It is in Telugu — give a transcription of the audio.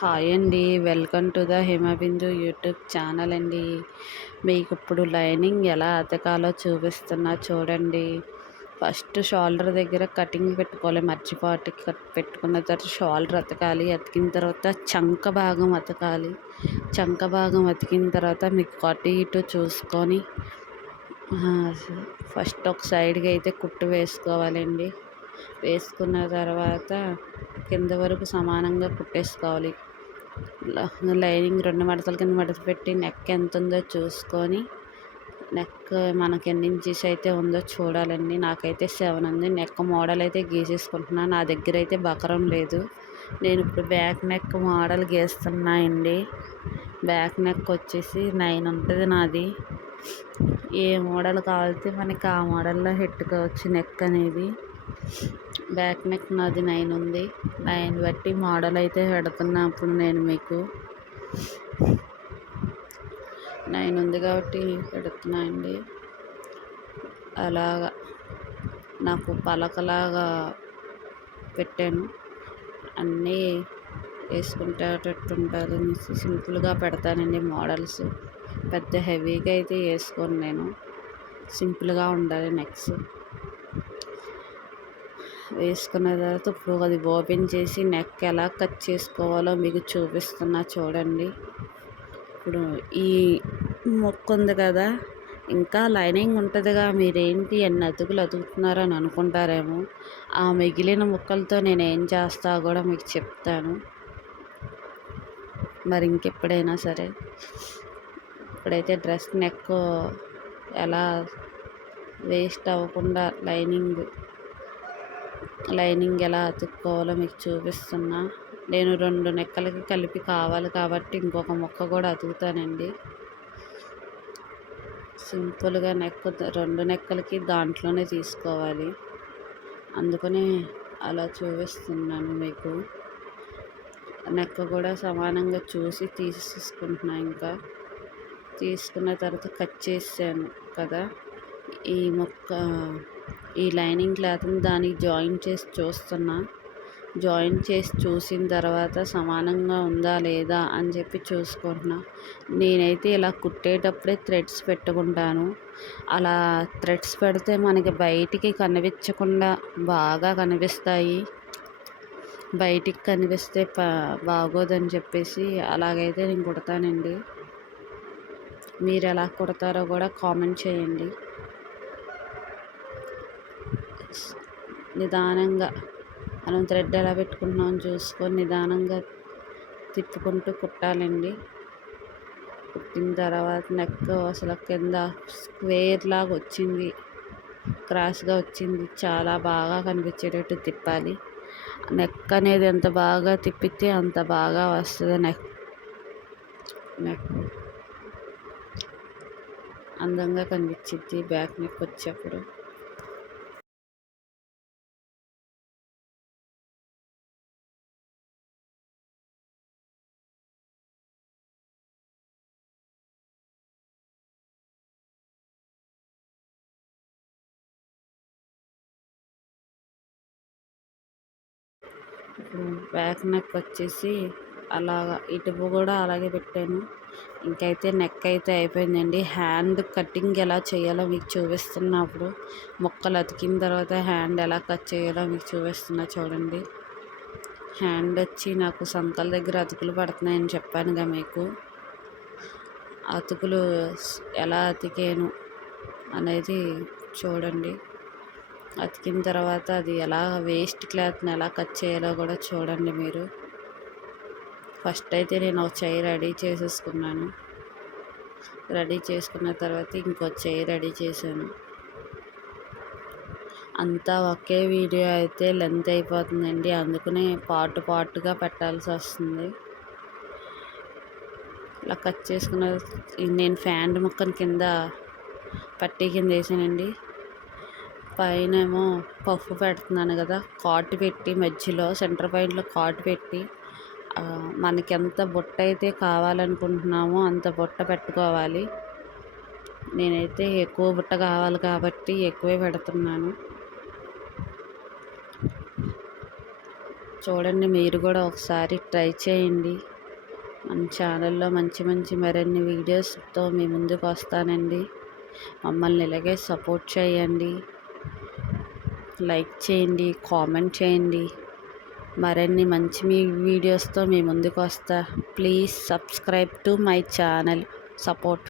హాయ్ అండి. Welcome to the Himabindu YouTube channel అండి. మీకు ఇప్పుడు లైనింగ్ ఎలా అతకాలో చూపిస్తున్నా చూడండి. ఫస్ట్ షోల్డర్ దగ్గర కటింగ్ పెట్టుకోవాలి. మర్చిపాటుకి పెట్టుకున్న తర్వాత షోల్డర్ అతకాలి. అతికిన తర్వాత చంక భాగం అతకాలి. చంక భాగం అతికిన తర్వాత మీకు అటు ఇటు చూసుకొని ఫస్ట్ ఒక సైడ్కి అయితే కుట్టు వేసుకోవాలండి. వేసుకున్న తర్వాత కింద వరకు సమానంగా కుట్టేసుకోవాలి. లైనింగ్ 2 మడతల కింద మడత పెట్టి నెక్ ఎంత ఉందో చూసుకొని నెక్ మనకి ఎన్ని ఇంచెస్ అయితే ఉందో చూడాలండి. నాకైతే 7 ఉంది. నెక్ మోడల్ అయితే గీసేసుకుంటున్నాను. నా దగ్గర అయితే బకరం లేదు. నేను ఇప్పుడు బ్యాక్ నెక్ మోడల్ గీస్తున్నా అండి. బ్యాక్ నెక్ వచ్చేసి 9 ఉంటుంది నాది. ఏ మోడల్ కావాలితే మనకి ఆ మోడల్లో పెట్టుకోవచ్చు నెక్ అనేది. బ్యాక్ నెక్ నాది 9 ఉంది. 9 బట్టి మోడల్ అయితే పెడుతున్నా అప్పుడు నేను మీకు 9 ఉంది కాబట్టి పెడుతున్నా అండి. అలాగా నాకు పలకలాగా పెట్టాను. అన్నీ వేసుకుంటేటట్టు ఉండాలి. సింపుల్గా పెడతానండి మోడల్స్. పెద్ద హెవీగా అయితే వేసుకోను నేను. సింపుల్గా ఉండాలి నెక్స్. వేసుకున్న తర్వాత ఇప్పుడు అది ఓపెన్ చేసి నెక్ ఎలా కట్ చేసుకోవాలో మీకు చూపిస్తున్నా చూడండి. ఇప్పుడు ఈ మొక్క ఉంది కదా, ఇంకా లైనింగ్ ఉంటుందిగా, మీరేంటి ఎన్ని అతుకులు అతుకుతున్నారని అనుకుంటారేమో. ఆ మిగిలిన ముక్కలతో నేను ఏం చేస్తా కూడా మీకు చెప్తాను. మరి ఇంకెప్పుడైనా సరే ఇప్పుడైతే డ్రెస్ నెక్ ఎలా వేస్ట్ అవ్వకుండా లైనింగ్ ఎలా అతుక్కోవాలో మీకు చూపిస్తున్నా. నేను 2 నెక్కలకి కలిపి కావాలి కాబట్టి ఇంకొక ముక్క కూడా అతుకుతానండి. సింపుల్గా నెక్ 2 నెక్కలకి దాంట్లోనే తీసుకోవాలి. అందుకనే అలా చూపిస్తున్నాను మీకు. నెక్ కూడా సమానంగా చూసి తీసేసుకుంటున్నా. ఇంకా తీసుకున్న తర్వాత కట్ చేసాను కదా, ఈ లైనింగ్ క్లాత్ని దానికి జాయిన్ చేసి చూస్తున్నా. జాయిన్ చేసి చూసిన తర్వాత సమానంగా ఉందా లేదా అని చెప్పి చూసుకుంటున్నా. నేనైతే ఇలా కుట్టేటప్పుడే థ్రెడ్స్ పెట్టుకుంటాను. అలా థ్రెడ్స్ పెడితే మనకి బయటికి కనిపించకుండా బాగా కనిపిస్తాయి. బయటికి కనిపిస్తే బాగోదని చెప్పేసి అలాగైతే నేను కుడతానండి. మీరు ఎలా కుడతారో కూడా కామెంట్ చేయండి. నిదానంగా మనం థ్రెడ్ ఎలా పెట్టుకుంటున్నామని చూసుకొని నిదానంగా తిప్పుకుంటూ కుట్టాలండి. కుట్టిన తర్వాత నెక్ అసలు కింద స్క్వేర్ లాగా వచ్చింది, క్రాస్గా వచ్చింది. చాలా బాగా కనిపించేటట్టు తిప్పాలి. నెక్ అనేది ఎంత బాగా తిప్పితే అంత బాగా వస్తుంది. నెక్ అందంగా కనిపించింది బ్యాక్ నెక్ వచ్చేప్పుడు. ఇప్పుడు బ్యాక్ నెక్ వచ్చేసి అలాగా ఇటుపు కూడా అలాగే పెట్టాను. ఇంకైతే నెక్ అయితే అయిపోయిందండి. హ్యాండ్ కటింగ్ ఎలా చేయాలో మీకు చూపిస్తున్నప్పుడు ముక్కలు అతికిన తర్వాత హ్యాండ్ ఎలా కట్ చేయాలో మీకు చూపిస్తున్నా చూడండి. హ్యాండ్ వచ్చి నాకు సంకల దగ్గర అతుకులు పడుతున్నాయని చెప్పానుగా మీకు. అతుకులు ఎలా అతికాను అనేది చూడండి. అతికిన తర్వాత అది ఎలా వేస్ట్ క్లాత్ని ఎలా కట్ చేయాలో కూడా చూడండి మీరు. ఫస్ట్ అయితే నేను ఒక చెయ్యి రెడీ చేసేసుకున్నాను. రెడీ చేసుకున్న తర్వాత ఇంకో చెయ్యి రెడీ చేశాను. అంతా ఒకే వీడియో అయితే లెంత్ అయిపోతుందండి. అందుకనే పార్ట్గా పెట్టాల్సి వస్తుంది. ఇలా కట్ చేసుకున్న నేను ఫ్యాంట్ ముక్కని కింద పట్టీ కింద వేసానండి. పైన ఏమో పఫ్ పెడుతున్నాను కదా, కాటు పెట్టి మధ్యలో సెంటర్ పాయింట్లో కాటు పెట్టి మనకి ఎంత బుట్ట అయితే కావాలనుకుంటున్నామో అంత బుట్ట పెట్టుకోవాలి. నేనైతే ఎక్కువ బుట్ట కావాలి కాబట్టి ఎక్కువే పెడుతున్నాను. చూడండి, మీరు కూడా ఒకసారి ట్రై చేయండి. మన ఛానల్లో మంచి మంచి మరిన్ని వీడియోస్తో మీ ముందుకు వస్తానండి. మమ్మల్ని ఇలాగే సపోర్ట్ చేయండి, లైక్ చేయండి, కామెంట్ చేయండి. మరిన్ని మంచి మీ వీడియోస్తో మీ ముందుకు వస్తా. Please subscribe to my channel. Support.